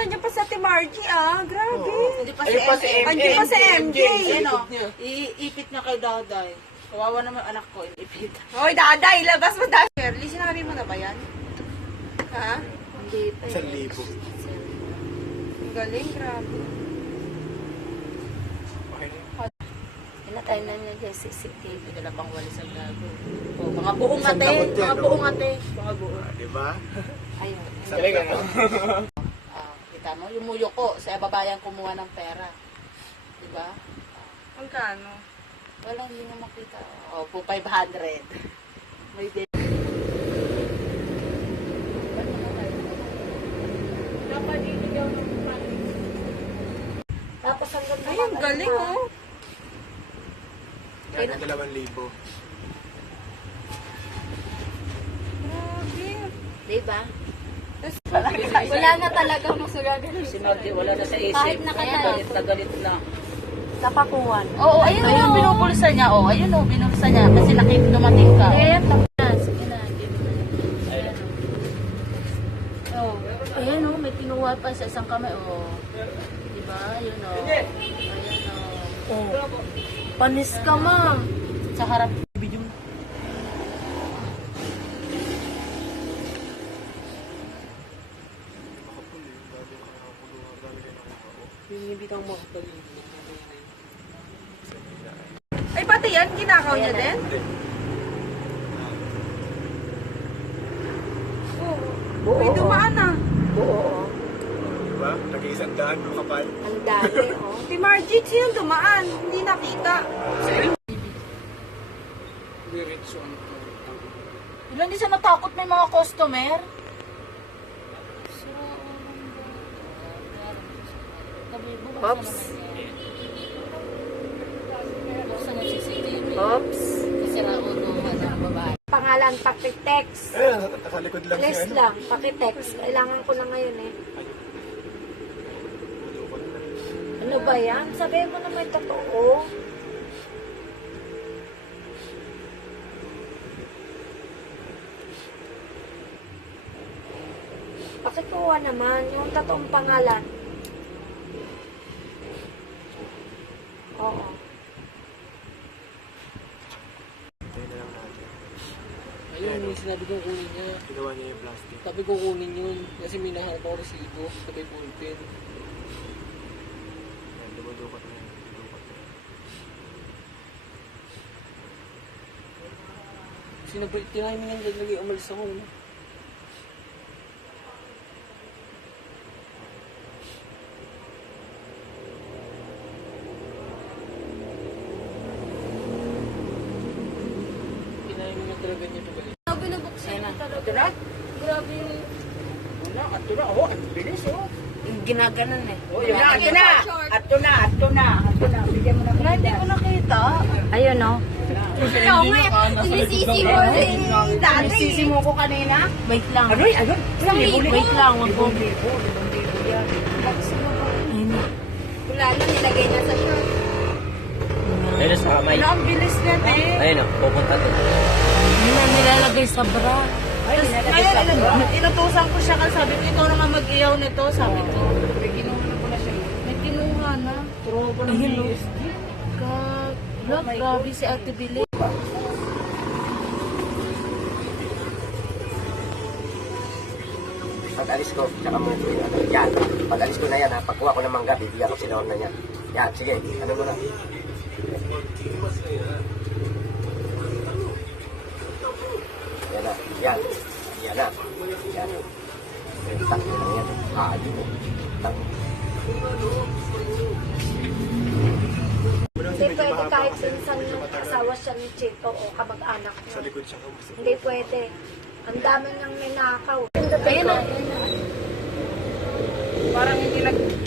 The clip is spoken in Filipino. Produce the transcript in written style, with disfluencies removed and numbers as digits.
nandiyan pa sa Ate Margie, Grabe. Hindi pa si MJ. Andiyan pa si MJ. Ano, iipit niya kay Daday. Kawawa naman anak ko, ipit. Hoy, Daday, labas mo, Daday. Shirley, sinabi mo na ba yan? Ha? Hindi pa. 1,000. Ang galing, grabe. Wala tayo na niya dyan, CCTV. Hindi na pang walis ang gago. Mga buong ate, mga buong ate. Mga buong. Diba? Ayun. Galing ano? Kita mo, yung muyo ko, sa babayan kumuha ng pera. Diba? Magkano? Walang hindi na makita. O, po 500. May din. Tapos hanggang Ay, ang galing, Yan ang 2,000. Grabe. Diba? Wala na talaga masugagano. Si Magdi, wala na sa isip. Kahit nakatalo. Galit na galit na. Kapakuan. Oo, ayun o, binubulsa niya. Oo, ayun o, binubulsa niya. Kasi dumating ka. Eh, tapos na. Sige na. Ayan o. Ayan o, may kinuha pa sa isang kamay. Oo. Diba? Ayun o. Ayan o. Panis ka, ma. Sa harap. Video. Ay, pati yan, ginakaw niya din? Oo. May dumaan Diba? Nag-100 yung kapal. Ang dami, oh. Ate Margie, sino dumaan? Hindi nakita. Ilan di siya natakot may mga customer? Oops. Buksan ang CCTV. Oops. Kasi rauno ng babae. Pangalan, pakitext. Sa likod lang Please siya. lang, pakitext. Kailangan ko na ngayon eh. Ano ba yan? Sabihin mo na may totoo. Pakikuha naman yung totoong pangalan. Oo. Tayo na lang natin. Ayun, yung sinabi kong kunin niya. Ginawa niya yung plastic. Sabi ko kunin yun. Kasi may nahanap ako resibo. Sabay ballpen. Yan, dumudukot na yan. Dumudukot na yan. Sinabay, tinahin niya dyan lagi. Umalis ako. No? Tinahin niya talaga niya pabalik. Binubuksan na talaga. Ito na? Grabe yung Wala, ato na. Oh, ang bilis oh. ginaganon eh. Oh, yun na, ato na. Ato na, ato na. Ato na. Bigyan mo na. Wala, hindi ko nakita. Ayun oh. Oo nga, inisisi mo rin. Inisisi mo ko kanina. Wait lang. Aroy, aroy. Wait lang, wag mo. Wala na, nilagay na sa short. Ayun sa kamay. Ano, ang bilis na eh. Ayun o, pupunta doon. Hindi na nilalagay sa bra. Ngayon, inutusan ko siya kasi sabi ko, ikaw naman mag-iyaw nito, sabi ko. May kinuha na pala siya. May kinuha na. Tropa ng bilis. Grabe si Ate Billy. Pag-alis ko, tsaka mo yan. Pag-alis ko na yan, ha. Pagkuha ko ng mangga, bibigyan ko si Lorna niya. Yan, sige, ano mo na. Yan na, yan. Yan na. Yan. Takbo lang yan. Ayun mo. Takbo. Hindi pwede kahit minsan yung asawa siya ni Chico o kamag-anak niya. Sa likod siya kasi. Hindi pwede. Ang dami niyang ninakaw. Ayun na. Parang hindi nag...